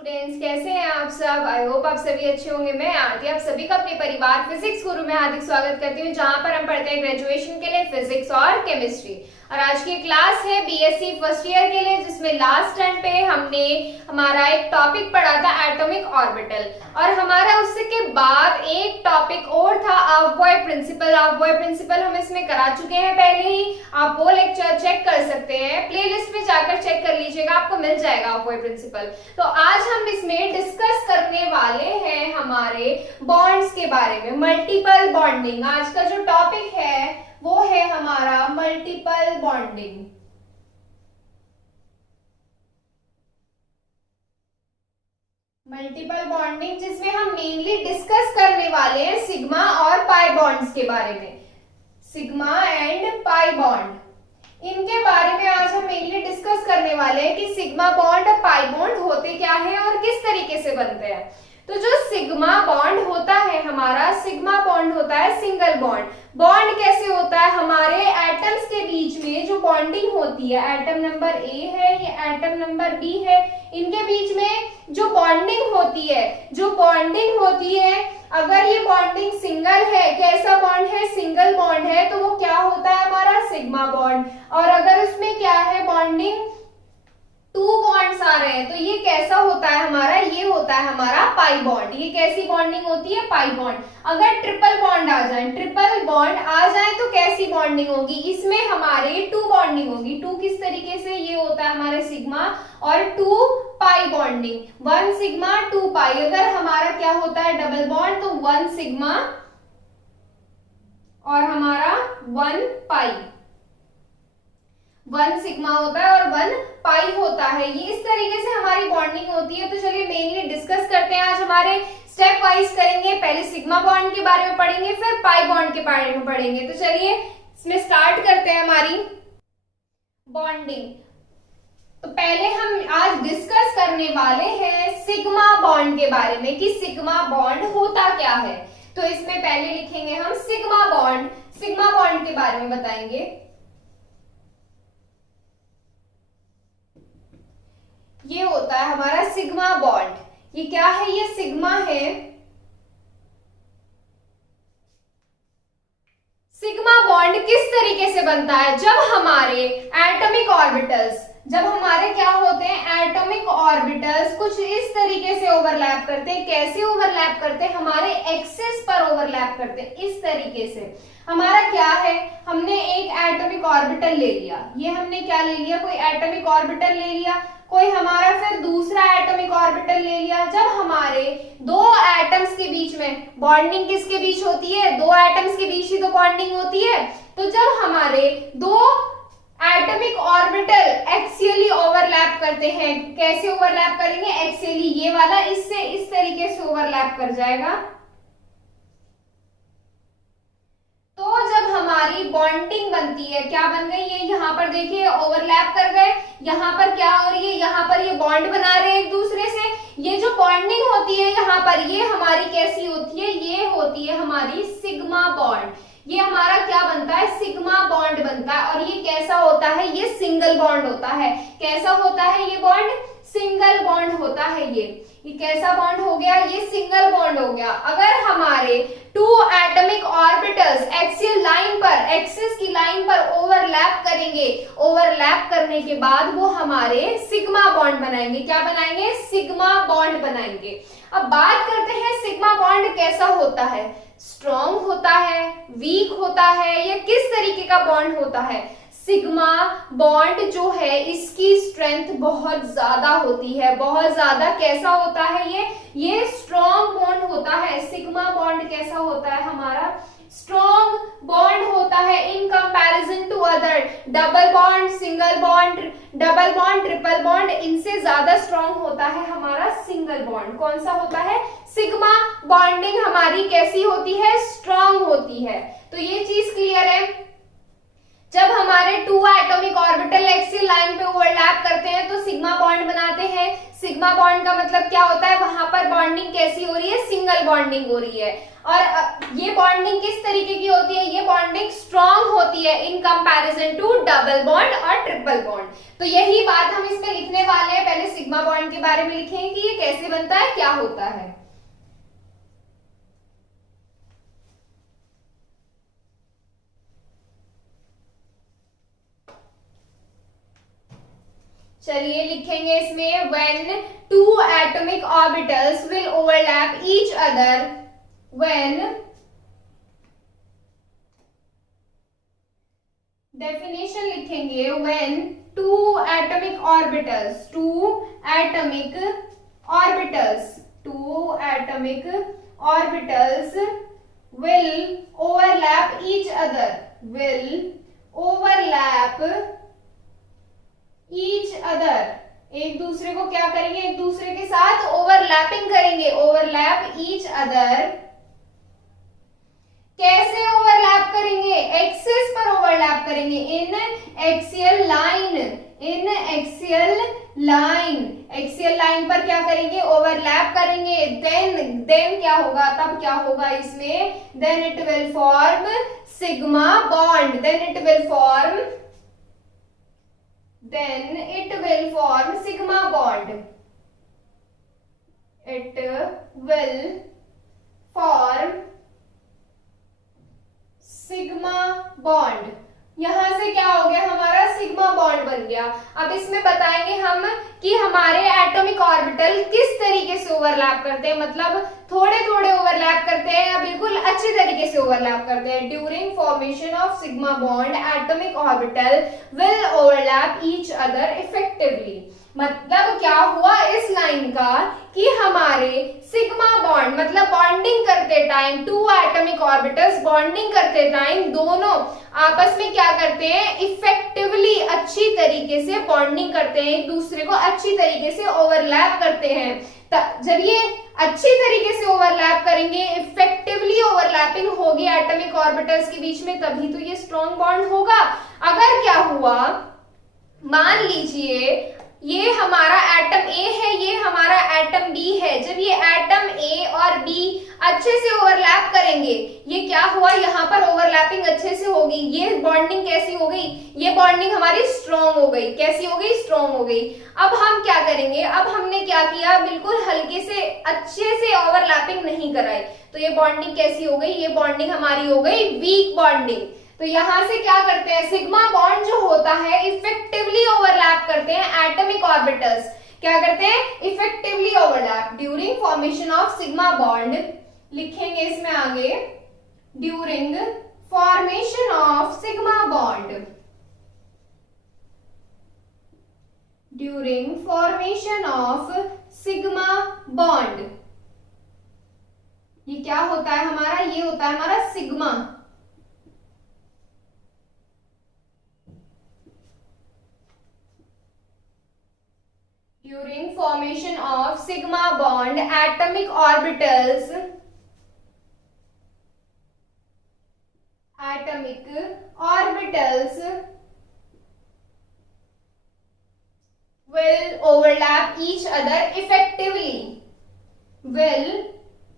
Students, कैसे हैं आप सब। आई होप आप सभी अच्छे होंगे। मैं आरती आप सभी का अपने परिवार फिजिक्स गुरु में हार्दिक स्वागत करती हूँ, जहां पर हम पढ़ते हैं ग्रेजुएशन के लिए फिजिक्स और केमिस्ट्री। और आज की क्लास है बीएससी फर्स्ट ईयर के लिए, जिसमें लास्ट टाइम पे हमने हमारा एक टॉपिक पढ़ा था एटॉमिक ऑर्बिटल, और हमारा उसके बाद एक टॉपिक और था अवॉइड प्रिंसिपल। अवॉइड प्रिंसिपल हम इसमें करा चुके हैं पहले ही, आप वो लेक्चर चेक कर सकते हैं, प्लेलिस्ट में जाकर चेक कर लीजिएगा, आपको मिल जाएगा अवॉइड प्रिंसिपल। तो आज हम इसमें डिस्कस करने वाले हैं हमारे बॉन्ड्स के बारे में, मल्टीपल बॉन्डिंग। आज का जो टॉपिक है वो है हमारा मल्टीपल बॉन्डिंग। मल्टीपल बॉन्डिंग जिसमें हम मेनली डिस्कस करने वाले हैं सिग्मा और पाई बॉन्ड्स के बारे में। सिग्मा एंड पाई बॉन्ड, इनके बारे में आज हम मेनली डिस्कस करने वाले हैं कि सिग्मा बॉन्ड और पाई बॉन्ड होते क्या है और किस तरीके से बनते हैं। तो जो सिग्मा बॉन्ड होता है हमारा, सिग्मा बॉन्ड होता है सिंगल बॉन्ड। बॉन्ड कैसे होता है, हमारे एटम्स के बीच में जो बॉन्डिंग होती है, एटम नंबर ए है, ये एटम नंबर बी है, इनके बीच में जो बॉन्डिंग होती है, अगर ये बॉन्डिंग सिंगल है, कैसा बॉन्ड है, सिंगल बॉन्ड है, तो वो क्या होता है हमारा सिग्मा बॉन्ड। और अगर उसमें क्या है बॉन्डिंग, टू बॉन्ड्स आ रहे हैं, तो ये कैसा होता है हमारा, ये होता है हमारा पाई बॉन्ड। ये कैसी बॉन्डिंग होती है, पाई बॉन्ड। अगर ट्रिपल बॉन्ड आ जाए तो कैसी बॉन्डिंग होगी, इसमें हमारे टू बॉन्डिंग होगी। टू किस तरीके से, ये होता है हमारे सिग्मा और two pi bonding, one sigma two pi. अगर हमारा क्या होता है डबल बॉन्ड, तो वन सिग्मा और हमारा वन पाई, वन सिग्मा होता है और वन पाई होता है। ये इस तरीके से हमारी बॉन्डिंग होती है। तो चलिए मेनली डिस्कस करते हैं, आज हमारे स्टेप वाइज करेंगे। पहले सिग्मा बॉन्ड के बारे में पढ़ेंगे, फिर पाई बॉन्ड के बारे में पढ़ेंगे। तो चलिए इसमें स्टार्ट करते हैं हमारी बॉन्डिंग। तो पहले हम आज डिस्कस करने वाले हैं सिग्मा बॉन्ड के बारे में कि सिग्मा बॉन्ड होता क्या है। तो इसमें पहले लिखेंगे हम सिग्मा बॉन्ड, सिग्मा बॉन्ड के बारे में बताएंगे। ये होता है हमारा सिग्मा बॉन्ड। ये क्या है, ये सिग्मा है। सिग्मा बॉन्ड किस तरीके से बनता है, जब हमारे एटॉमिक ऑर्बिटल्स, जब हमारे क्या होते हैं एटॉमिक ऑर्बिटल्स कुछ इस तरीके से ओवरलैप करते हैं। कैसे ओवरलैप करते हैं, हमारे एक्सिस पर ओवरलैप करते हैं। इस तरीके से हमारा क्या है, हमने एक एटॉमिक ऑर्बिटल ले लिया, ये हमने क्या ले लिया, कोई एटॉमिक ऑर्बिटल ले लिया, कोई हमारा फिर दूसरा एटॉमिक ऑर्बिटल ले लिया। जब हमारे दो एटम्स के बीच में बॉन्डिंग किसके बीच होती है, दो एटम्स के बीच ही तो बॉन्डिंग होती है। तो जब हमारे दो एटॉमिक ऑर्बिटल एक्सियली ओवरलैप करते हैं, कैसे ओवरलैप करेंगे, एक्सियली, ये वाला इससे इस तरीके से ओवरलैप कर जाएगा। तो जब हमारी बॉन्डिंग बनती है, क्या बन गई, ये यहाँ पर देखिए ओवरलैप कर गए, यहाँ पर क्या हो रही है, यहाँ पर ये बॉन्ड बना रहे हैं एक दूसरे से। ये जो बॉन्डिंग होती है यहाँ पर, ये हमारी कैसी होती है, ये होती है हमारी सिग्मा बॉन्ड। ये हमारा क्या बनता है, सिग्मा बॉन्ड बनता है। और ये कैसा होता है, ये सिंगल बॉन्ड होता है। कैसा होता है ये बॉन्ड, सिंगल बॉन्ड होता है। ये कैसा बॉन्ड हो गया, ये सिंगल बॉन्ड हो गया। अगर हमारे two atomic orbitals axial line पर, एक्सिस की लाइन पर ओवरलैप करेंगे, ओवरलैप करने के बाद वो हमारे सिग्मा बॉन्ड बनाएंगे। क्या बनाएंगे, सिग्मा बॉन्ड बनाएंगे। अब बात करते हैं सिग्मा बॉन्ड कैसा होता है, स्ट्रॉन्ग होता है, वीक होता है, या किस तरीके का बॉन्ड होता है। सिग्मा बॉन्ड जो है इसकी स्ट्रेंथ बहुत ज्यादा होती है, बहुत ज्यादा। कैसा होता है ये स्ट्रॉन्ग बॉन्ड होता है। सिग्मा बॉन्ड कैसा होता है हमारा, स्ट्रॉन्ग बॉन्ड होता है in comparison to other double bond, single bond, double bond, triple bond, इनसे ज्यादा स्ट्रॉन्ग होता है हमारा सिंगल बॉन्ड। कौन सा होता है, सिग्मा बॉन्डिंग हमारी कैसी होती है, स्ट्रॉन्ग होती है। तो ये चीज क्लियर है। जब हमारे two atomic orbital axial line पे ओवरलैप करते हैं तो सिग्मा बॉन्ड बनाते हैं। सिग्मा बॉन्ड का मतलब क्या होता है, वहां पर बॉन्डिंग कैसी हो रही है, सिंगल बॉन्डिंग हो रही है। और ये बॉन्डिंग किस तरीके की होती है, ये बॉन्डिंग स्ट्रॉन्ग होती है in comparison to double bond और ट्रिपल बॉन्ड। तो यही बात हम इसमें लिखने वाले हैं। पहले सिग्मा बॉन्ड के बारे में लिखेंगे कि ये कैसे बनता है, क्या होता है। चलिए लिखेंगे इसमें, when two atomic orbitals will overlap each other, when definition लिखेंगे, when two atomic orbitals will overlap each other, एक दूसरे को क्या करेंगे, एक दूसरे के साथ ओवरलैपिंग करेंगे, ओवरलैप ईच अदर। कैसे ओवरलैप करेंगे, एक्सिस पर ओवरलैप करेंगे, इन एक्सियल लाइन पर क्या करेंगे, ओवरलैप करेंगे। देन क्या होगा, तब क्या होगा इसमें, then it will form sigma bond, then it will form sigma bond, it will form sigma bond। यहां से क्या हो गया, हमारा सिग्मा बॉन्ड बन गया। अब इसमें बताएंगे हम कि हमारे एटॉमिक ऑर्बिटल किस तरीके से ओवरलैप करते हैं, मतलब थोड़े थोड़े ओवरलैप करते हैं या बिल्कुल अच्छी तरीके से ओवरलैप करते हैं। During formation of sigma bond atomic orbital will overlap each other effectively. मतलब क्या हुआ इस लाइन का कि हमारे सिग्मा बॉन्ड मतलब बॉन्डिंग करते time, two atomic orbitals bonding करते टाइम दोनों आपस में क्या करते हैं, इफेक्टिवली अच्छी तरीके से बॉन्डिंग करते हैं, एक दूसरे को अच्छी तरीके से ओवरलैप करते हैं। जब ये अच्छी तरीके से ओवरलैप करेंगे, इफेक्टिवली ओवरलैपिंग होगी एटॉमिक ऑर्बिटल्स के बीच में, तभी तो ये स्ट्रॉन्ग बॉन्ड होगा। अगर क्या हुआ, मान लीजिए ये हमारा एटम ए है, ये हमारा एटम बी है, जब ये एटम ए और बी अच्छे से ओवरलैप करेंगे, ये क्या हुआ, यहाँ पर ओवरलैपिंग अच्छे से होगी, ये बॉन्डिंग कैसी हो गई, ये बॉन्डिंग हमारी स्ट्रॉन्ग हो गई। कैसी हो गई, स्ट्रॉन्ग हो गई। अब हम क्या करेंगे, अब हमने क्या किया, बिल्कुल हल्के से अच्छे से ओवरलैपिंग नहीं कराई, तो ये बॉन्डिंग कैसी हो गई, ये बॉन्डिंग हमारी हो गई वीक बॉन्डिंग। तो यहां से क्या करते हैं, सिग्मा बॉन्ड जो होता है इफेक्टिवली ओवरलैप करते हैं एटॉमिक ऑर्बिटल्स, क्या करते हैं, effectively overlap during formation of sigma bond. लिखेंगे इसमें आगे, during formation of sigma bond, during formation of sigma bond. ये क्या होता है हमारा, ये होता है हमारा sigma. During formation of sigma bond, atomic orbitals will overlap each other effectively. Will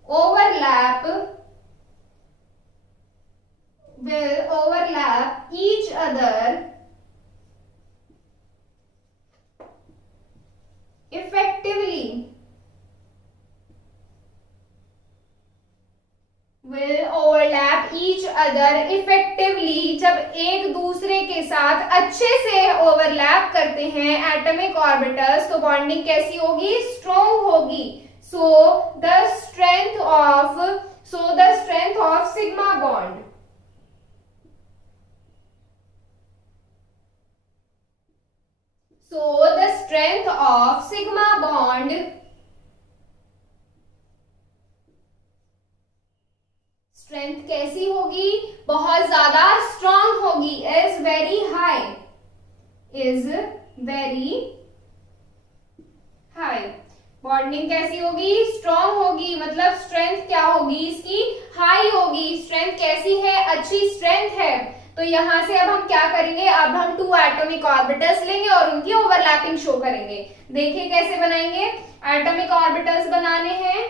overlap each other effectively, will overlap each other effectively। जब एक दूसरे के साथ अच्छे से ओवरलैप करते हैं एटॉमिक ऑर्बिटल्स, तो बॉन्डिंग कैसी होगी, स्ट्रॉन्ग होगी। So the strength of sigma bond, so the strength of sigma bond strength कैसी होगी, बहुत ज्यादा स्ट्रॉन्ग होगी, इज वेरी हाई। बॉन्डिंग कैसी होगी, स्ट्रॉन्ग होगी, मतलब स्ट्रेंथ क्या होगी इसकी, हाई होगी। स्ट्रेंथ कैसी है, अच्छी स्ट्रेंथ है। तो यहाँ से अब हम क्या करेंगे, अब हम 2 एटॉमिक ऑर्बिटल्स लेंगे और उनकी ओवरलैपिंग शो करेंगे। देखिए कैसे बनाएंगे। एटॉमिक ऑर्बिटल्स बनाने हैं,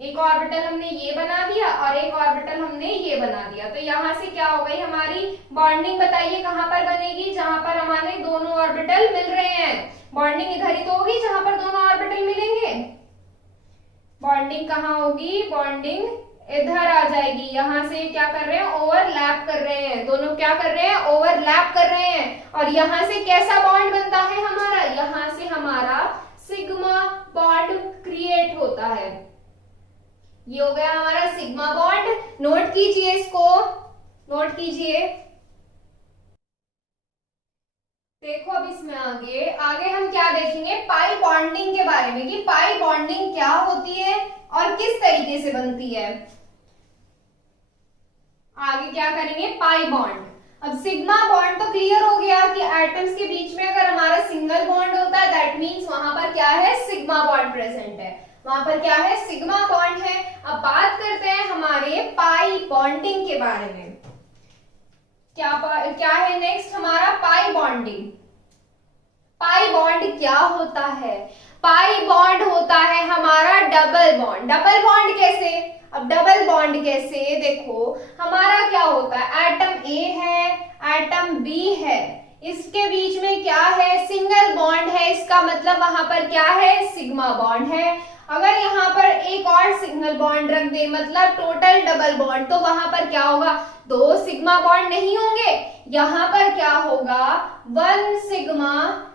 एक ऑर्बिटल हमने ये बना दिया और एक ऑर्बिटल हमने ये बना दिया। तो यहाँ से क्या हो गई हमारी बॉन्डिंग, बताइए कहाँ पर बनेगी, जहां पर हमारे दोनों ऑर्बिटल मिल रहे हैं। बॉन्डिंग इधर ही तो होगी जहां पर दोनों ऑर्बिटल मिलेंगे। बॉन्डिंग कहाँ होगी, बॉन्डिंग इधर आ जाएगी। यहाँ से क्या कर रहे हैं, ओवरलैप कर रहे हैं, दोनों क्या कर रहे हैं, ओवरलैप कर रहे हैं। और यहाँ से कैसा बॉन्ड बनता है हमारा, यहाँ से हमारा सिग्मा बॉन्ड क्रिएट होता है। ये हो गया हमारा सिग्मा बॉन्ड। नोट कीजिए इसको, नोट कीजिए। देखो अब इसमें आगे आगे हम क्या देखेंगे, पाई बॉन्डिंग के बारे में, कि पाई बॉन्डिंग क्या होती है और किस तरीके से बनती है। आगे क्या करेंगे, पाई बॉन्ड। अब सिग्मा बॉन्ड तो क्लियर हो गया कि एटम्स के बीच में अगर हमारा सिंगल बॉन्ड होता है दैट मींस वहां पर क्या है, सिग्मा बॉन्ड प्रेजेंट है, वहां पर क्या है, सिग्मा बॉन्ड है। अब बात करते हैं हमारे पाई बॉन्डिंग के बारे में। क्या है नेक्स्ट हमारा, पाई बॉन्डिंग। पाई बॉन्ड क्या होता है, पाई बॉन्ड होता है हमारा डबल बॉन्ड। डबल बॉन्ड कैसे, अब डबल बॉन्ड कैसे, देखो हमारा क्या होता है, एटम ए है, एटम बी है, इसके बीच में क्या है, सिंगल बॉन्ड है, इसका मतलब वहां पर क्या है, सिग्मा बॉन्ड है। अगर यहाँ पर एक और सिंगल बॉन्ड रख दे मतलब टोटल डबल बॉन्ड, तो वहां पर क्या होगा, 2 सिग्मा बॉन्ड नहीं होंगे, यहाँ पर क्या होगा, 1 सिग्मा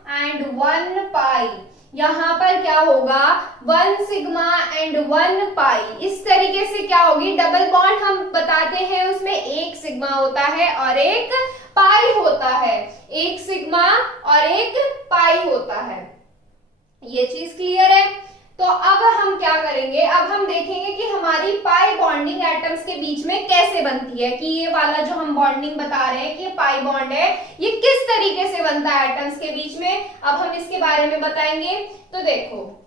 एंड 1 पाई। यहाँ पर क्या होगा, 1 सिग्मा एंड 1 पाई। इस तरीके से क्या होगी, डबल बॉन्ड हम बताते हैं उसमें एक सिग्मा होता है और एक पाई होता है, एक सिग्मा और एक पाई होता है। ये चीज क्लियर है। तो अब हम क्या करेंगे, अब हम देखेंगे कि हमारी पाई बॉन्डिंग एटम्स के बीच में कैसे बनती है, कि ये वाला जो हम बॉन्डिंग बता रहे हैं कि पाई बॉन्ड है, ये किस तरीके से बनता है एटम्स के बीच में। अब हम इसके बारे में बताएंगे। तो देखो,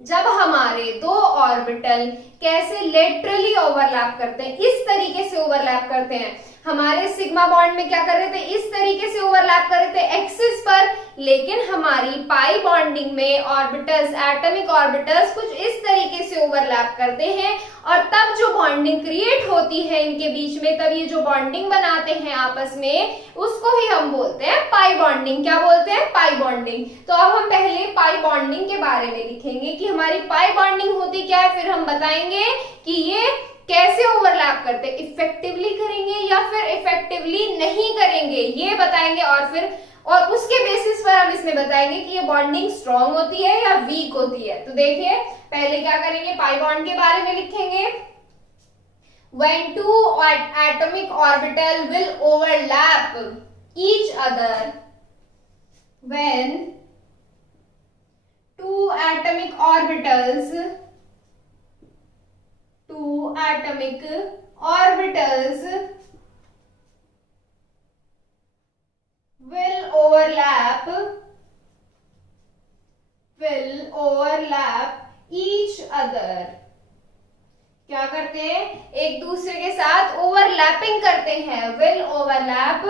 जब हमारे 2 ऑर्बिटल कैसे लेटरली ओवरलैप करते हैं, इस तरीके से ओवरलैप करते हैं। हमारे सिग्मा बॉन्ड में क्या कर रहे थे, इस तरीके से ओवरलैप कर रहे थे एक्सिस पर, लेकिन हमारी पाई बॉन्डिंग में ऑर्बिटल्स, एटॉमिक ऑर्बिटल्स कुछ इस तरीके से ओवरलैप करते हैं और तब जो बॉन्डिंग क्रिएट होती है इनके बीच में, तब ये जो बॉन्डिंग बनाते हैं आपस में, उसको ही हम बोलते हैं पाई बॉन्डिंग। क्या बोलते हैं, पाई बॉन्डिंग। तो अब हम पहले पाई बॉन्डिंग के बारे में लिखेंगे कि हमारी पाई बॉन्डिंग होती क्या है, फिर हम बताएंगे कि ये कैसे ओवरलैप करते हैं, इफेक्टिवली करेंगे या फिर इफेक्टिवली नहीं करेंगे, ये बताएंगे। और उसके बेसिस पर हम इसमें बताएंगे कि ये बॉन्डिंग स्ट्रॉन्ग होती है या वीक होती है। तो देखिए पहले क्या करेंगे, पाई बॉन्ड के बारे में लिखेंगे। When 2 atomic orbital will overlap each other, when 2 atomic orbitals will overlap each other, क्या करते हैं, एक दूसरे के साथ ओवरलैपिंग करते हैं। will overlap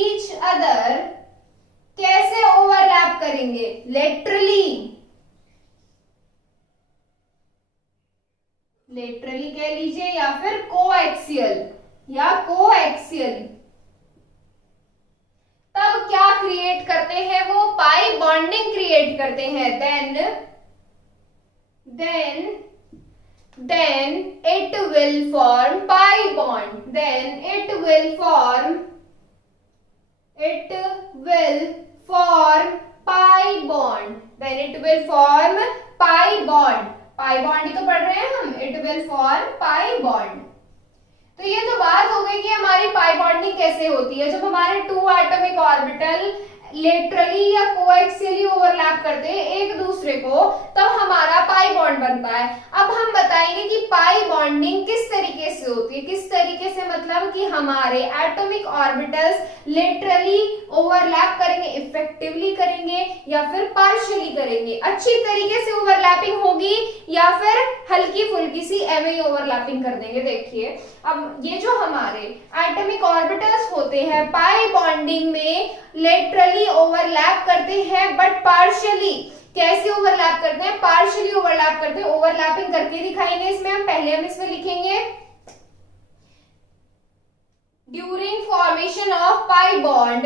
each other, कैसे ओवरलैप करेंगे, लेटरली कह लीजिए या फिर कोएक्सियल तब क्या क्रिएट करते हैं, वो पाई बॉन्डिंग क्रिएट करते हैं। then it will form pi bond, then it will form pi bond ही तो पढ़ रहे हैं हम, it will form pi bond. तो ये तो बात हो गई कि हमारी पाई बॉन्डिंग कैसे होती है। जब हमारे 2 एटॉमिक ऑर्बिटल लेटरली या कोएक्सियली ओवरलैप करते हैं एक दूसरे को, तब हमारा पाई बॉन्ड बनता है। अब हम बताएं बताएंगे कि पाई बॉन्डिंग किस तरीके से होती है, किस तरीके से मतलब कि हमारे एटॉमिक ऑर्बिटल्स लिटरली ओवरलैप करेंगे, इफेक्टिवली करेंगे या फिर पार्शियली करेंगे, अच्छी तरीके से ओवरलैपिंग होगी या फिर हल्की फुल्की सी एवं ओवरलैपिंग कर देंगे। देखिए अब ये जो हमारे एटॉमिक ऑर्बिटल्स होते हैं पाई बॉन्डिंग में लिटरली ओवरलैप करते हैं बट पार्शियली। कैसे ओवरलैप करते हैं? पार्शियली ओवरलैप करते हैं। ओवरलैपिंग करके दिखाएंगे इसमें हम। पहले हम इसमें लिखेंगे during formation of pi bond,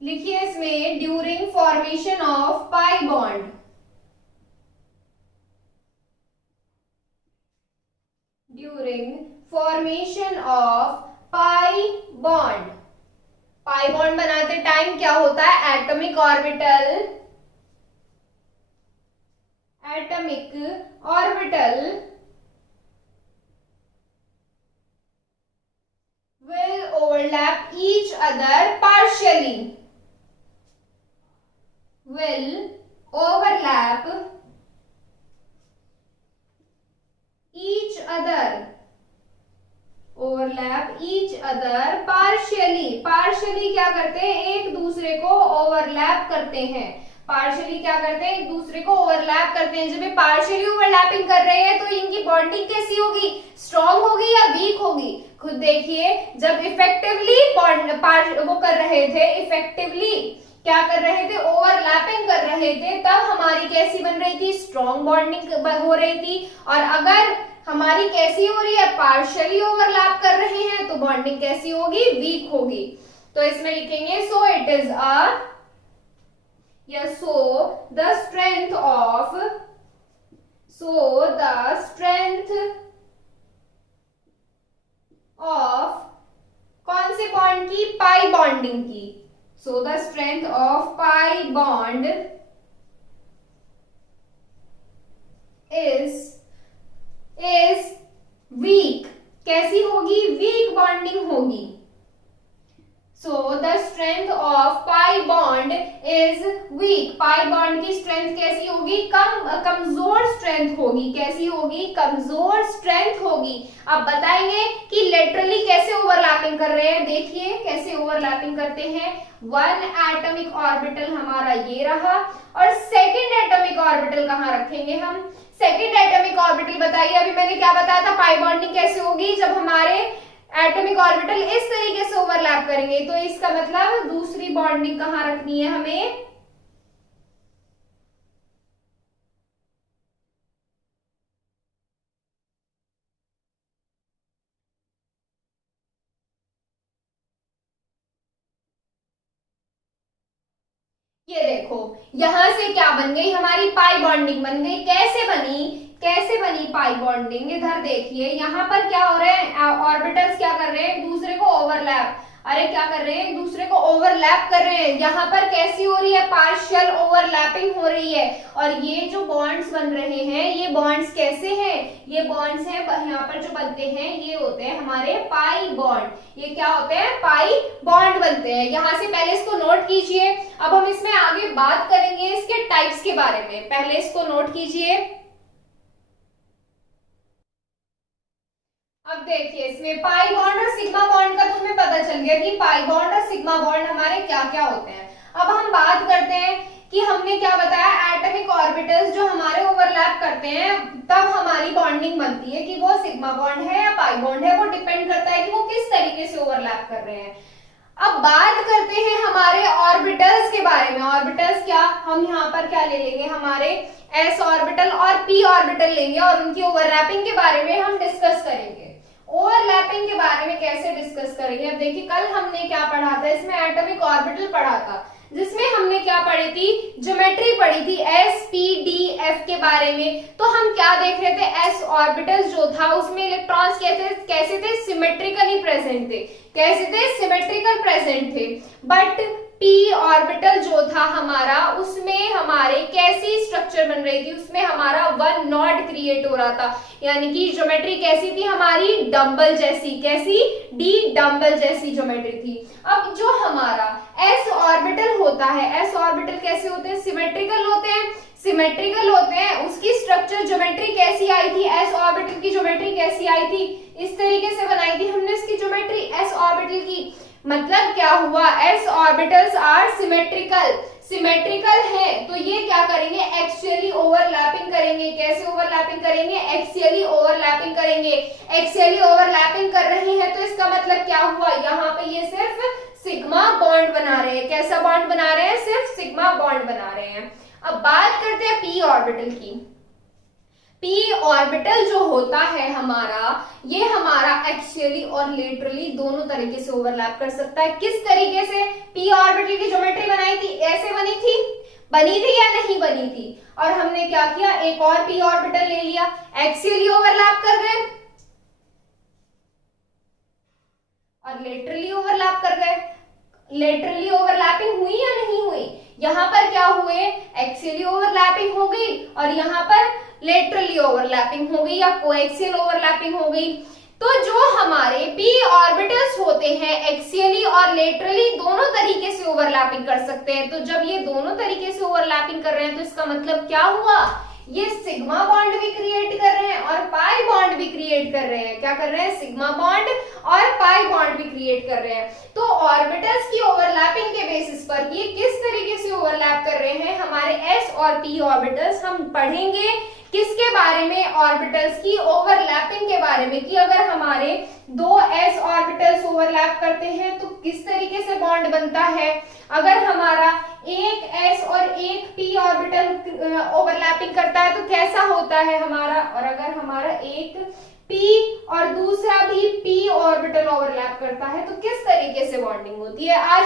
लिखिए इसमें during formation of pi bond, during formation of pi bond. Pi bond बनाते टाइम क्या होता है? Atomic orbital will overlap each other partially, will overlap each other partially क्या करते हैं? एक दूसरे को ओवरलैप करते हैं। पार्शियली क्या करते हैं? एक दूसरे को ओवरलैप करते हैं। जब ये पार्शियली ओवरलैपिंग कर रहे हैं तो इनकी बॉन्डिंग कैसी होगी? स्ट्रॉन्ग होगी या वीक होगी? खुद देखिए, जब इफेक्टिवली वो कर रहे थे, इफेक्टिवली क्या कर रहे थे? ओवरलैपिंग कर रहे थे, तब हमारी कैसी बन रही थी? स्ट्रॉन्ग बॉन्डिंग हो रही थी। और अगर हमारी कैसी हो रही है? पार्शियली ओवरलैप कर रहे हैं तो बॉन्डिंग कैसी होगी? वीक होगी। तो इसमें लिखेंगे so it is so the strength of कौन से बॉन्ड की? पाई बॉन्डिंग की। so the strength of pi bond is weak। कैसी होगी? वीक बॉन्डिंग होगी। So the strength of pi bond is weak। Pi bond की स्ट्रेंथ कैसी होगी? कमजोर स्ट्रेंथ होगी। कैसी होगी? कमजोर स्ट्रेंथ होगी। अब बताएंगे कि लेटरली कैसे ओवरलैपिंग कर रहे हैं। देखिए कैसे ओवरलैपिंग करते हैं। वन एटॉमिक ऑर्बिटल हमारा ये रहा और सेकेंड एटॉमिक ऑर्बिटल कहाँ रखेंगे हम? सेकेंड एटॉमिक ऑर्बिटल बताइए, अभी मैंने क्या बताया था? पाई बॉन्डिंग कैसे होगी? जब हमारे एटॉमिक ऑर्बिटल इस तरीके से ओवरलैप करेंगे, तो इसका मतलब दूसरी बॉन्डिंग कहां रखनी है हमें? ये देखो यहां से क्या बन गई? हमारी पाई बॉन्डिंग बन गई। कैसे बनी पाई बॉन्डिंग? इधर देखिए यहाँ पर क्या हो रहा है? ऑर्बिटल्स क्या कर रहे हैं? एक दूसरे को ओवरलैप, अरे क्या कर रहे हैं? एक दूसरे को ओवरलैप कर रहे हैं। यहाँ पर कैसी हो रही है? पार्शियल ओवरलैपिंग हो रही है। और ये जो बॉन्ड्स बन रहे हैं, ये बॉन्ड्स कैसे हैं? ये बॉन्ड्स हैं यहाँ पर जो बनते हैं, ये होते हैं हमारे पाई बॉन्ड। ये क्या होते हैं? पाई बॉन्ड बनते हैं। यहाँ से पहले इसको नोट कीजिए। अब हम इसमें आगे बात करेंगे इसके टाइप्स के बारे में। पहले इसको नोट कीजिए। अब देखिए इसमें पाई बॉन्ड और सिग्मा बॉन्ड का तो हमें पता चल गया कि पाई बॉन्ड और सिग्मा बॉन्ड हमारे क्या क्या होते हैं। अब हम बात करते हैं कि हमने क्या बताया? एटॉमिक ऑर्बिटल्स जो हमारे ओवरलैप करते हैं तब हमारी बॉन्डिंग बनती है कि वो सिग्मा बॉन्ड है या पाई बॉन्ड है। वो डिपेंड करता है कि वो किस तरीके से ओवरलैप कर रहे हैं। अब बात करते हैं हमारे ऑर्बिटल्स के बारे में। ऑर्बिटल्स क्या? हम यहाँ पर क्या ले लेंगे? हमारे एस ऑर्बिटल और पी ऑर्बिटल लेंगे और उनकी ओवरलैपिंग के बारे में हम डिस्कस करेंगे। ओवरलैपिंग के बारे में कैसे डिस्कस करेंगे? अब देखिए कल हमने क्या पढ़ा था? इसमें एटॉमिक ऑर्बिटल पढ़ा था, जिसमें हमने क्या पढ़ी थी? ज्योमेट्री पढ़ी थी एस पी डी एफ के बारे में। तो हम क्या देख रहे थे? एस ऑर्बिटल जो था उसमें इलेक्ट्रॉन्स कैसे थे? सिमेट्रिकली प्रेजेंट थे। कैसे थे? सिमेट्रिकल प्रेजेंट थे। बट पी ऑर्बिटल जो था हमारा, उसमें हमारे कैसी स्ट्रक्चर बन रही थी? उसमें हमारा वन नॉट क्रिएट हो रहा था, यानी कि ज्योमेट्री कैसी थी हमारी? डंबल जैसी। कैसी? डी डंबल जैसी ज्योमेट्री थी। अब जो हमारा एस ऑर्बिटल होता है, एस ऑर्बिटल कैसे होते हैं? सिमेट्रिकल होते हैं। सिमेट्रिकल होते हैं उसकी स्ट्रक्चर ज्योमेट्री कैसी आई थी, एस ऑर्बिटल की ज्योमेट्री कैसी आई थी, इस तरीके से बनाई थी हमने इसकी ज्योमेट्री एस ऑर्बिटल की। मतलब क्या हुआ, S orbitals are symmetrical, symmetrical है तो ये क्या करेंगे, एक्सियली ओवरलैपिंग करेंगे। कैसे ओवरलैपिंग करेंगे, एक्सियली ओवरलैपिंग करेंगे। एक्सियली ओवरलैपिंग कर रही है तो इसका मतलब क्या हुआ, यहाँ पे ये सिर्फ सिग्मा बॉन्ड बना रहे हैं। कैसा बॉन्ड बना रहे हैं, सिर्फ सिग्मा बॉन्ड बना रहे हैं। अब बात करते हैं पी ऑर्बिटल की। पी ऑर्बिटल जो होता है हमारा, ये हमारा एक्सियली और लेटरली दोनों तरीके से ओवरलैप कर सकता है। किस तरीके से, पी ऑर्बिटल की ज्योमेट्री बनाई थी, ऐसे बनी थी या नहीं बनी थी, और हमने क्या किया, एक और पी ऑर्बिटल ले लिया, एक्सियली ओवरलैप कर गए और लेटरली ओवरलैप कर गए। लेटरली ओवरलैपिंग हुई या नहीं हुई, यहां पर क्या हुए, एक्सियली ओवरलैपिंग हो गई और यहां पर लेटरली ओवरलैपिंग हो गई या कोएक्सियल ओवरलैपिंग हो गई। तो जो हमारे पी ऑर्बिटल्स होते हैं एक्सियली और लेटरली दोनों तरीके से ओवरलैपिंग कर सकते हैं। तो जब ये दोनों तरीके से ओवरलैपिंग कर रहे हैं तो इसका मतलब क्या हुआ, ये सिग्मा बॉन्ड भी क्रिएट कर रहे हैं और पाई बॉन्ड भी क्रिएट कर रहे हैं। क्या कर रहे हैं, सिग्मा बॉन्ड और पाई बॉन्ड भी क्रिएट कर रहे हैं। तो ऑर्बिटल्स की ओवरलैपिंग के बेसिस पर ये किस तरीके से ओवरलैप कर रहे हैं, हमारे एस और पी ऑर्बिटल्स, हम पढ़ेंगे किसके बारे में, ऑर्बिटल्स की ओवरलैपिंग के बारे में, कि अगर हमारे दो एस ऑर्बिटल्स ओवरलैप करते हैं तो किस तरीके से बॉन्ड बनता है। अगर हमारा एक एस और एक पी ऑर्बिटल ओवरलैपिंग करता है तो कैसा होता है हमारा, और अगर हमारा एक पी और दूसरा भी पी ऑर्बिटल ओवरलैप करता है तो किस तरीके से बॉन्डिंग होती है। आज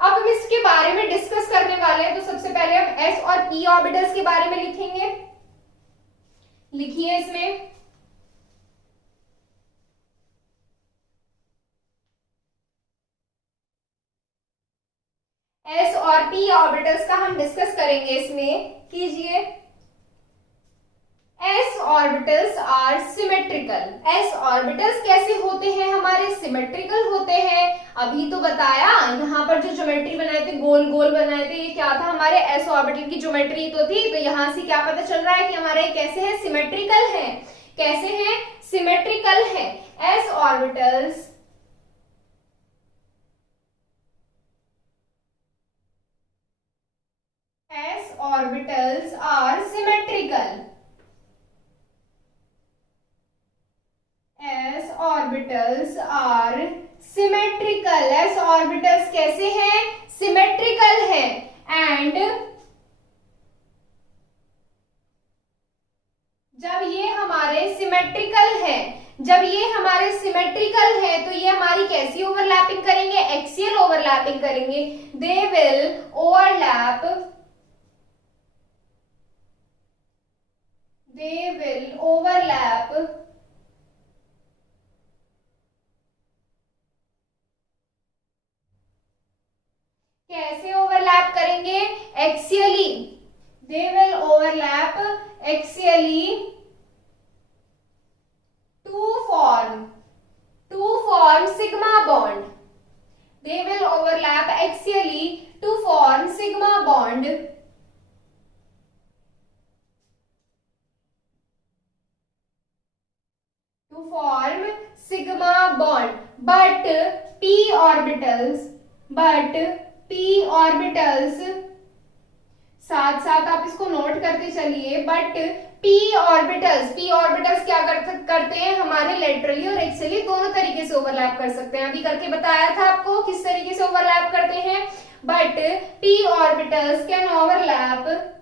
हम इसके बारे में डिस्कस करने वाले हैं। तो सबसे पहले हम एस और पी ऑर्बिटल्स के बारे में लिखेंगे। लिखिए इसमें, एस और पी ऑर्बिटल्स का हम डिस्कस करेंगे। इसमें कीजिए, S orbitals are symmetrical. S orbitals कैसे होते हैं हमारे, सिमेट्रिकल होते हैं। अभी तो बताया, यहाँ पर जो ज्योमेट्री बनाए थे, गोल गोल बनाए थे, ये क्या था, हमारे एस ऑर्बिटल की ज्योमेट्री तो थी। तो यहाँ से क्या पता चल रहा है कि हमारे कैसे है, सिमेट्रिकल है। कैसे हैं, सिमेट्रिकल है। S orbitals are symmetrical. S orbitals are symmetrical. S orbitals कैसे हैं, सिमेट्रिकल है। एंड जब ये हमारे सिमेट्रिकल है, तो ये हमारी कैसी ओवरलैपिंग करेंगे, एक्सियल ओवरलैपिंग करेंगे। दे विल ओवरलैप कैसे ओवरलैप करेंगे, axially. They will overlap axially to form sigma bond. They will overlap axially to form sigma bond. But p orbitals साथ साथ आप इसको नोट करते चलिए। बट p ऑर्बिटल्स क्या करते हैं, हमारे लेटरली और एक्सियली दोनों तरीके से ओवरलैप कर सकते हैं। अभी करके बताया था आपको किस तरीके से ओवरलैप करते हैं। But p orbitals can overlap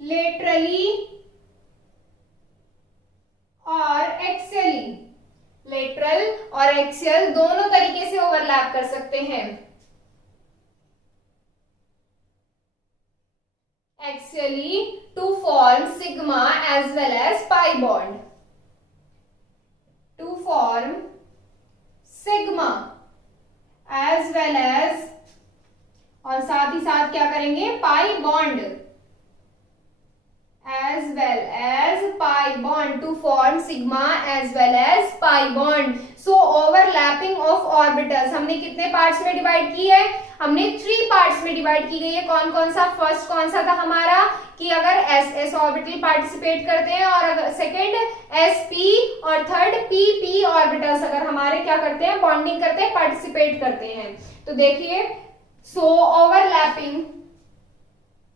laterally और एक्सियली। लेटरल और एक्सियल दोनों तरीके से ओवरलैप कर सकते हैं। Axially to form sigma as well as pi bond. To form sigma as well as, और साथ ही साथ क्या करेंगे, pi bond as well as pi bond, to form sigma as well as pi bond. So overlap overlapping of orbitals हमने कितने parts में divide की है, हमने 3 पार्ट्स में डिवाइड की गई है। कौन कौन सा, फर्स्ट कौन सा था हमारा कि अगर एस एस ऑर्बिटल पार्टिसिपेट करते हैं, और अगर सेकेंड एस पी, और थर्ड पी पी ऑर्बिटल्स अगर हमारे क्या करते हैं, बॉन्डिंग करते हैं, पार्टिसिपेट करते हैं। तो देखिए सो ओवरलैपिंग,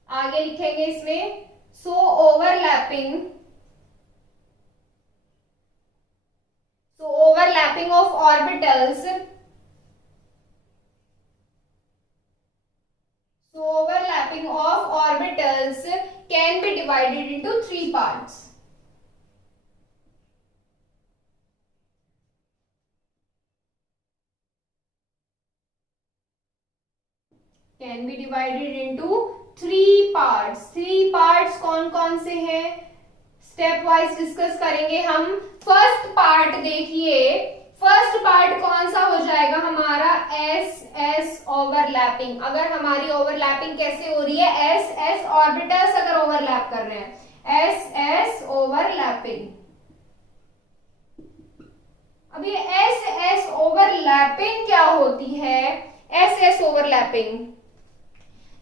आगे लिखेंगे इसमें, सो overlapping, so overlapping of orbitals, so overlapping of orbitals can be divided into 3 parts. Can be divided into 3 parts. 3 parts कौन कौन से हैं, स्टेप वाइज डिस्कस करेंगे हम। फर्स्ट पार्ट देखिए, फर्स्ट पार्ट कौन सा हो जाएगा हमारा, एस एस ओवरलैपिंग। अगर हमारी ओवरलैपिंग कैसे हो रही है, एस एस ऑर्बिटल्स अगर ओवरलैप कर रहे हैं, एस एस ओवरलैपिंग। अब ये एस एस ओवरलैपिंग क्या होती है, एस एस ओवरलैपिंग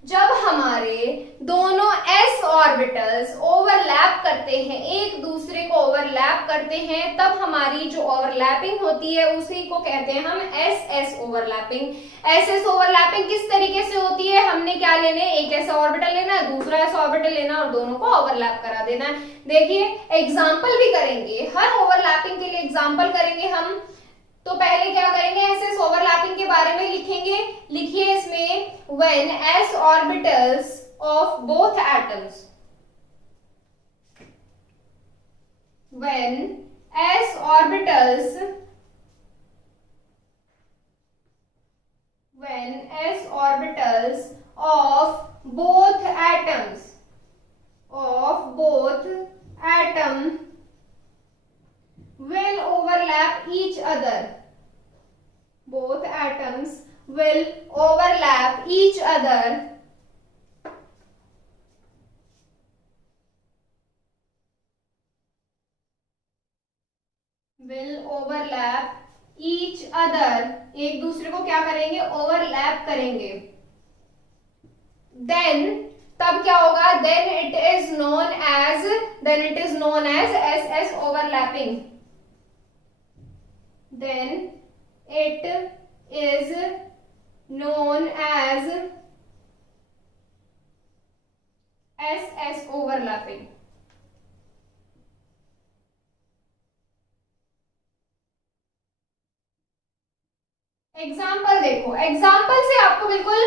जब हमारे दोनों s ऑर्बिटल्स ओवरलैप करते हैं, एक दूसरे को ओवरलैप करते हैं, तब हमारी जो ओवरलैपिंग होती है उसी को कहते हैं हम S S overlapping. S S overlapping किस तरीके से होती है, हमने क्या लेने, एक ऐसा ऑर्बिटल लेना है, दूसरा ऐसा ऑर्बिटल लेना और दोनों को ओवरलैप करा देना है। देखिए एग्जाम्पल भी करेंगे, हर ओवरलैपिंग के लिए एग्जाम्पल करेंगे हम। तो पहले क्या करेंगे, एस एस ओवरलैपिंग के बारे में लिखेंगे। लिखिए इसमें, when s orbitals of both atoms, when s orbitals, when s orbitals of both atoms, of both atom will overlap each other, both atoms will overlap each other, will overlap each other, एक दूसरे को क्या करेंगे, overlap करेंगे। then तब क्या होगा, then it is known as, then it is known as SS overlapping, then it is known as SS overlapping। Example देखो, एग्जाम्पल से आपको बिल्कुल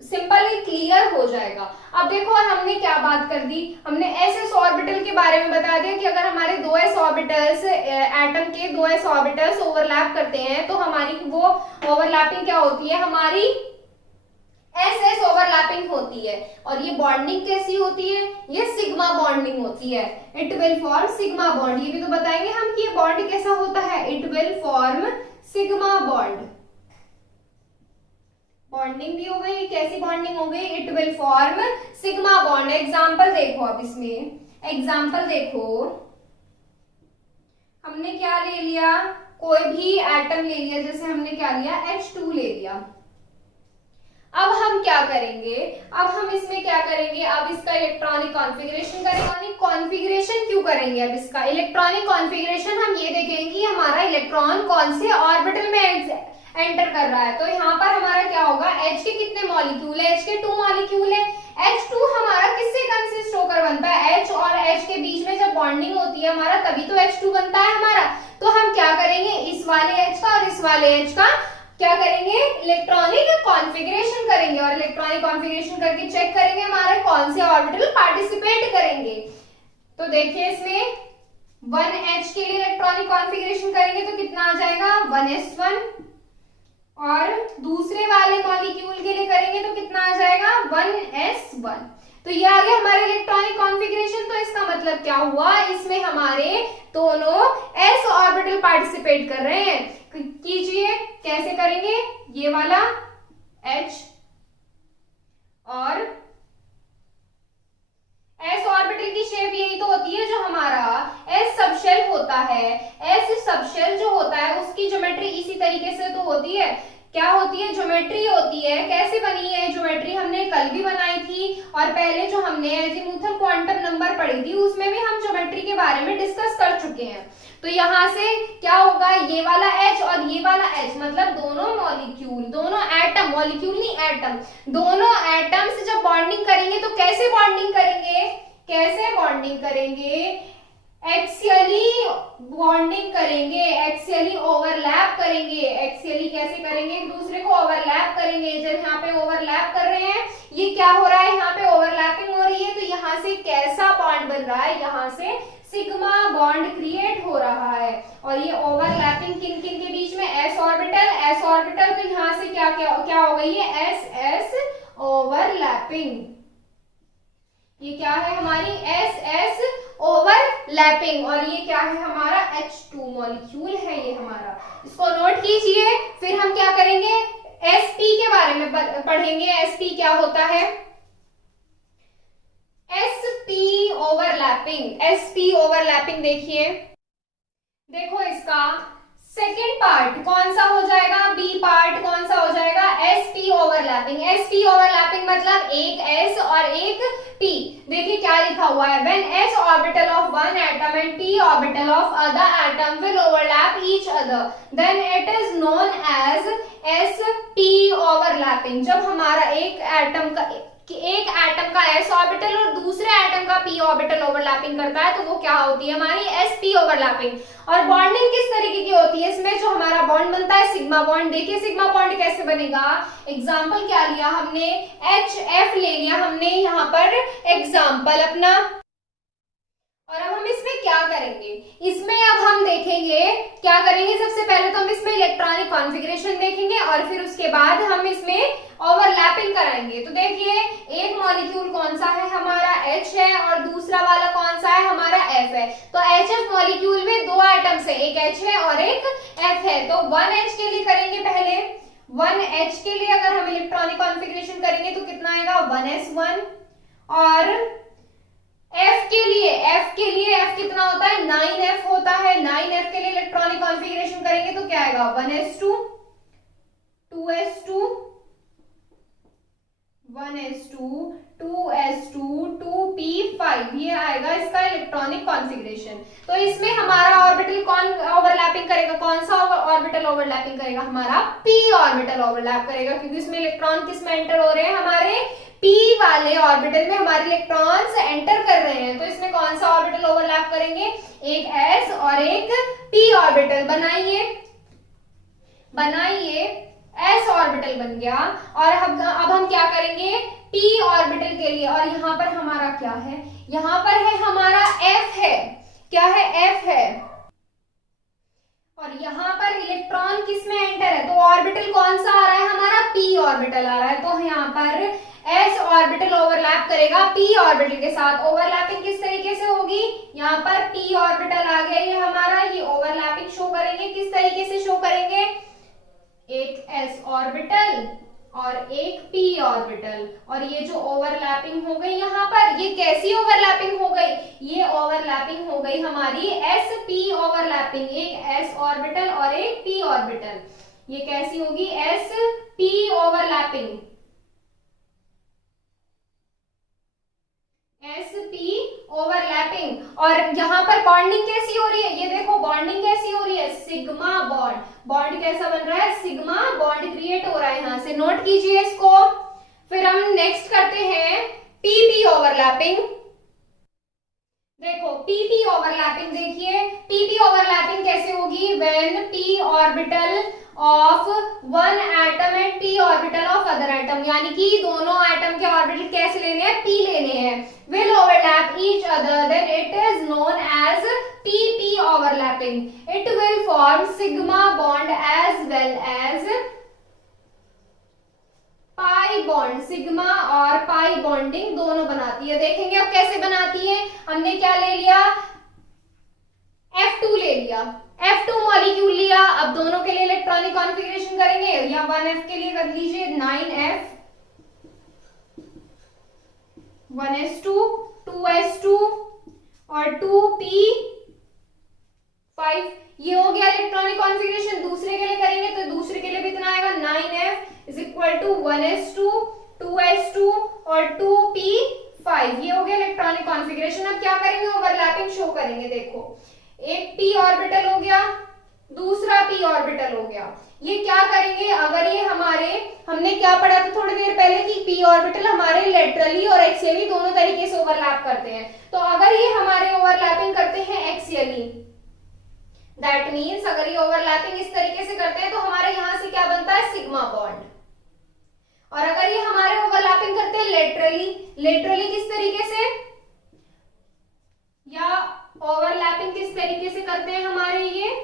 सिंपल क्लियर हो जाएगा। अब देखो हमने क्या बात कर दी, हमने एस एस ऑर्बिटल के बारे में बता दिया कि अगर हमारे 2s ऑर्बिटल्स, एटम के 2s ऑर्बिटल्स ओवरलैप करते हैं तो हमारी वो ओवरलैपिंग क्या होती है, हमारी एस एस ओवरलैपिंग होती है। और ये बॉन्डिंग कैसी होती है, ये सिग्मा बॉन्डिंग होती है, it will form sigma bond. ये भी तो बताएंगे हम कि ये बॉन्ड कैसा होता है, it will form sigma bond. Bonding भी हो गई, कैसी बॉन्डिंग हो गई, it will form sigma bond. Example देखो, अब इसमें एग्जाम्पल देखो, हमने क्या ले लिया, कोई भी एटम ले लिया, जैसे हमने क्या लिया, H2 ले लिया। अब हम क्या करेंगे, अब हम इसमें क्या करेंगे, अब इसका इलेक्ट्रॉनिक कॉन्फ़िगरेशन करेंगे। कॉन्फ़िगरेशन क्यों करेंगे, अब इसका इलेक्ट्रॉनिक कॉन्फ़िगरेशन हम ये देखेंगे कि हमारा इलेक्ट्रॉन कौन से ऑर्बिटल में एंटर कर रहा है। तो यहाँ पर हमारा क्या होगा, H के कितने मॉलिक्यूल है, H के 2 मॉलिक्यूल है। H2 हमारा किससे कंसिस्ट होकर बनता है, H और H के बीच में जब बॉन्डिंग होती है हमारा, तभी तो H2 बनता है हमारा। तो हम क्या करेंगे, इस वाले H का और इस वाले H का क्या करेंगे, इलेक्ट्रॉनिक कॉन्फ़िगरेशन करेंगे, और इलेक्ट्रॉनिक कॉन्फ़िगरेशन करके चेक करेंगे हमारे कौन से ऑर्बिटल पार्टिसिपेट करेंगे। तो देखिए इसमें 1H के लिए इलेक्ट्रॉनिक कॉन्फ़िगरेशन करेंगे तो कितना आ जाएगा, 1s1, और दूसरे वाले मॉलिक्यूल के लिए करेंगे तो कितना आ जाएगा, 1s1। तो ये आ गया हमारे इलेक्ट्रॉनिक कॉन्फ़िगरेशन। तो इसका मतलब क्या हुआ, इसमें हमारे दोनों s ऑर्बिटल पार्टिसिपेट कर रहे हैं। कीजिए कैसे करेंगे, ये वाला H और s ऑर्बिटल की शेप यही तो होती है, जो हमारा s सबशेल होता है, s सबशेल जो होता है उसकी की ज्योमेट्री इसी तरीके से तो होती है। क्या होती है? ज्योमेट्री होती है। कैसे बनी है ज्योमेट्री? हमने कल भी बनाई थी और पहले जो हमने एजीमुथल क्वांटम नंबर पढ़ी थी उसमें भी हम ज्योमेट्री के बारे में डिस्कस कर चुके हैं। तो यहाँ से क्या होगा, ये वाला H और ये वाला H मतलब दोनों मॉलिक्यूल, दोनों एटम, मॉलिक्यूल नहीं एटम, दोनों एटम से जब बॉन्डिंग करेंगे तो कैसे बॉन्डिंग करेंगे? कैसे बॉन्डिंग करेंगे? एक्सियली बॉन्डिंग करेंगे, एक्सियली ओवरलैप करेंगे। एक्सियली कैसे करेंगे? एक दूसरे को ओवरलैप करेंगे। जब यहाँ पे ओवरलैप कर रहे हैं, ये क्या हो रहा है, यहाँ पे ओवरलैपिंग हो रही है, तो यहाँ से कैसा बॉन्ड बन रहा है? यहाँ से सिग्मा बॉन्ड क्रिएट हो रहा है। और ये ओवरलैपिंग किन किन के बीच में? एस ऑर्बिटल, एस ऑर्बिटल, तो यहाँ से क्या क्या क्या हो गई है? S S overlapping. ये क्या है हमारी? S S overlapping. और ये क्या है हमारा? H2 मॉलिक्यूल है ये हमारा। इसको नोट कीजिए। फिर हम क्या करेंगे? sp के बारे में पढ़ेंगे। sp क्या होता है? sp overlapping. sp ओवरलैपिंग देखिए, देखो इसका सेकेंड पार्ट कौन सा हो जाएगा? बी पार्ट कौन सा हो जाएगा? sp overlapping. sp ओवरलैपिंग मतलब एक s और एक p। देखिए क्या लिखा हुआ है? when s orbital of one atom and p orbital of other atom will overlap each other then it is known as sp overlapping। जब हमारा एक एटम का s ऑर्बिटल और दूसरे एटम का p ऑर्बिटल ओवरलैपिंग करता है तो वो क्या होती है? हमारी sp ओवरलैपिंग। और बॉन्डिंग किस तरीके की होती है? इसमें जो हमारा बॉन्ड बनता है सिग्मा बॉन्ड। देखिए सिग्मा बॉन्ड कैसे बनेगा? एग्जाम्पल क्या लिया हमने? HF ले लिया हमने यहाँ पर एग्जाम्पल अपना। और अब हम इसमें क्या करेंगे? इसमें अब हम देखेंगे क्या करेंगे। सबसे पहले तो हम इसमें इलेक्ट्रॉनिक कॉन्फ़िगरेशन देखेंगे और फिर उसके बाद हम इसमें ओवरलैपिंग कराएंगे। तो देखिए एक मॉलिक्यूल कौन सा है? हमारा H है और दूसरा वाला कौन सा है? हमारा F है। तो HF मॉलिक्यूल में दो एटम्स है, एक H है और एक F है। तो 1H के लिए करेंगे पहले। 1H के लिए अगर हम इलेक्ट्रॉनिक कॉन्फ़िगरेशन करेंगे तो कितना आएगा? 1s1। और F के लिए F कितना होता है? 9F होता है। 9F के लिए इलेक्ट्रॉनिक कॉन्फ़िगरेशन करेंगे तो क्या आएगा? 1s2, 2s2, 1s2, 2s2, 2p5, ये आएगा इसका इलेक्ट्रॉनिक कॉन्फ़िगरेशन। तो इसमें हमारा ऑर्बिटल कौन ओवरलैपिंग करेगा? कौन सा ऑर्बिटल ओवरलैपिंग करेगा? हमारा p ऑर्बिटल ओवरलैप करेगा, क्योंकि इसमें इलेक्ट्रॉन किस में एंटर हो रहे हैं? हमारे p वाले ऑर्बिटल में हमारे इलेक्ट्रॉन्स एंटर कर रहे हैं। तो इसमें कौन सा ऑर्बिटल ओवरलैप करेंगे? एक s और एक p ऑर्बिटल। बनाइए s ऑर्बिटल बन गया। और अब हम क्या करेंगे? p ऑर्बिटल के लिए। और यहाँ पर हमारा क्या है? यहाँ पर है हमारा f है। क्या है? f है। और यहाँ पर इलेक्ट्रॉन किस में एंटर है? तो ऑर्बिटल कौन सा आ रहा है? हमारा p ऑर्बिटल आ रहा है। तो यहाँ पर s ऑर्बिटल ओवरलैप करेगा p ऑर्बिटल के साथ। ओवरलैपिंग किस तरीके से होगी? यहाँ पर p ऑर्बिटल आ गया ये हमारा, ये ओवरलैपिंग शो करेंगे। किस तरीके से शो करेंगे? एक s ऑर्बिटल और एक p ऑर्बिटल। और ये जो ओवरलैपिंग हो गई यहाँ पर, ये कैसी ओवरलैपिंग हो गई? ये ओवरलैपिंग हो गई हमारी sp ओवरलैपिंग। एक s ऑर्बिटल और एक p ऑर्बिटल, ये कैसी होगी? sp overlapping. sp overlapping. और यहाँ पर बॉन्डिंग कैसी हो रही है? ये देखो बॉन्डिंग कैसी हो रही है? Sigma bond. बॉन्ड कैसा बन रहा है? सिग्मा बॉन्ड क्रिएट हो रहा है यहाँ से। नोट कीजिए इसको। फिर हम नेक्स्ट करते हैं pp ओवरलैपिंग। देखो pp ओवरलैपिंग, देखिए pp ओवरलैपिंग कैसे होगी? When p orbital of one atom and p orbital of other atom, यानी कि दोनों एटम के ऑर्बिटल कैसे लेने हैं? p लेने हैं। will overlap each other then it is known as pp overlapping. It will form sigma bond as well as pi bond. Sigma और पाई बॉन्डिंग दोनों बनाती है। देखेंगे अब कैसे बनाती है। हमने क्या ले लिया? F2 ले लिया, F2 मॉलिक्यूल लिया। अब दोनों के लिए इलेक्ट्रॉनिक कॉन्फ़िगरेशन करेंगे। या 1F के लिए कर लीजिए 9F, 1s2, 2s2 और 2p5, ये हो गया इलेक्ट्रॉनिक कॉन्फ़िगरेशन। दूसरे 1s2, 2s2 और 2p5। ये हो गया इलेक्ट्रॉनिक कॉन्फ़िगरेशन। अब क्या करेंगे, ओवरलैपिंग शो करेंगे। देखो एक p ऑर्बिटल हो गया, दूसरा p ऑर्बिटल हो गया। ये क्या करेंगे, अगर ये हमारे, हमने क्या पढ़ा था थोड़ी देर पहले कि p ऑर्बिटल हमारे लेटरली और एक्सियली दोनों तरीके से ओवरलैप करते हैं। तो अगर ये हमारे ओवरलैपिंग करते हैं एक्सियली, दैट मीन्स अगर ये ओवरलैपिंग इस तरीके से करते हैं तो हमारे यहां से क्या बनता है, सिग्मा बॉन्ड। और अगर ये हमारे ओवरलैपिंग करते हैं लेटरली, लेटरली किस तरीके से, या ओवरलैपिंग किस तरीके से करते हैं हमारे, ये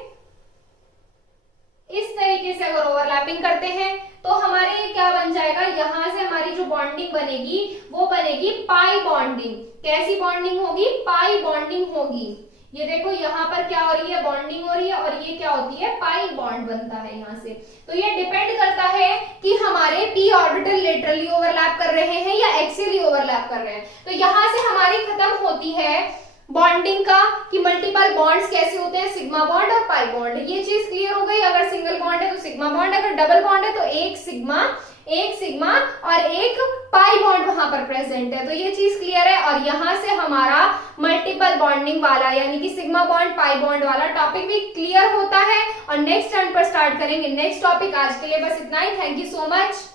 इस तरीके से अगर ओवरलैपिंग करते हैं तो हमारे ये क्या बन जाएगा, यहां से हमारी जो बॉन्डिंग बनेगी वो बनेगी पाई बॉन्डिंग। कैसी बॉन्डिंग होगी, पाई बॉन्डिंग होगी। ये देखो यहाँ पर क्या हो रही है, बॉन्डिंग हो रही है, और ये क्या होती है, पाई बॉन्ड बनता है यहाँ से। तो ये डिपेंड करता है कि हमारे p ऑर्बिटल लेटरली ओवरलैप कर रहे हैं या एक्सियली ओवरलैप कर रहे हैं। तो यहाँ से हमारी खत्म होती है बॉन्डिंग का कि मल्टीपल बॉन्ड्स कैसे होते हैं, सिग्मा बॉन्ड और पाई बॉन्ड। ये चीज क्लियर हो गई। अगर सिंगल बॉन्ड है तो सिग्मा बॉन्ड, अगर डबल बॉन्ड है तो एक सिग्मा और एक पाई बॉन्ड वहां पर प्रेजेंट है। तो ये चीज क्लियर है। और यहां से हमारा मल्टीपल बॉन्डिंग वाला यानी कि सिग्मा बॉन्ड पाई बॉन्ड वाला टॉपिक भी क्लियर होता है। और नेक्स्ट टर्न पर स्टार्ट करेंगे नेक्स्ट टॉपिक। आज के लिए बस इतना ही। Thank you so much.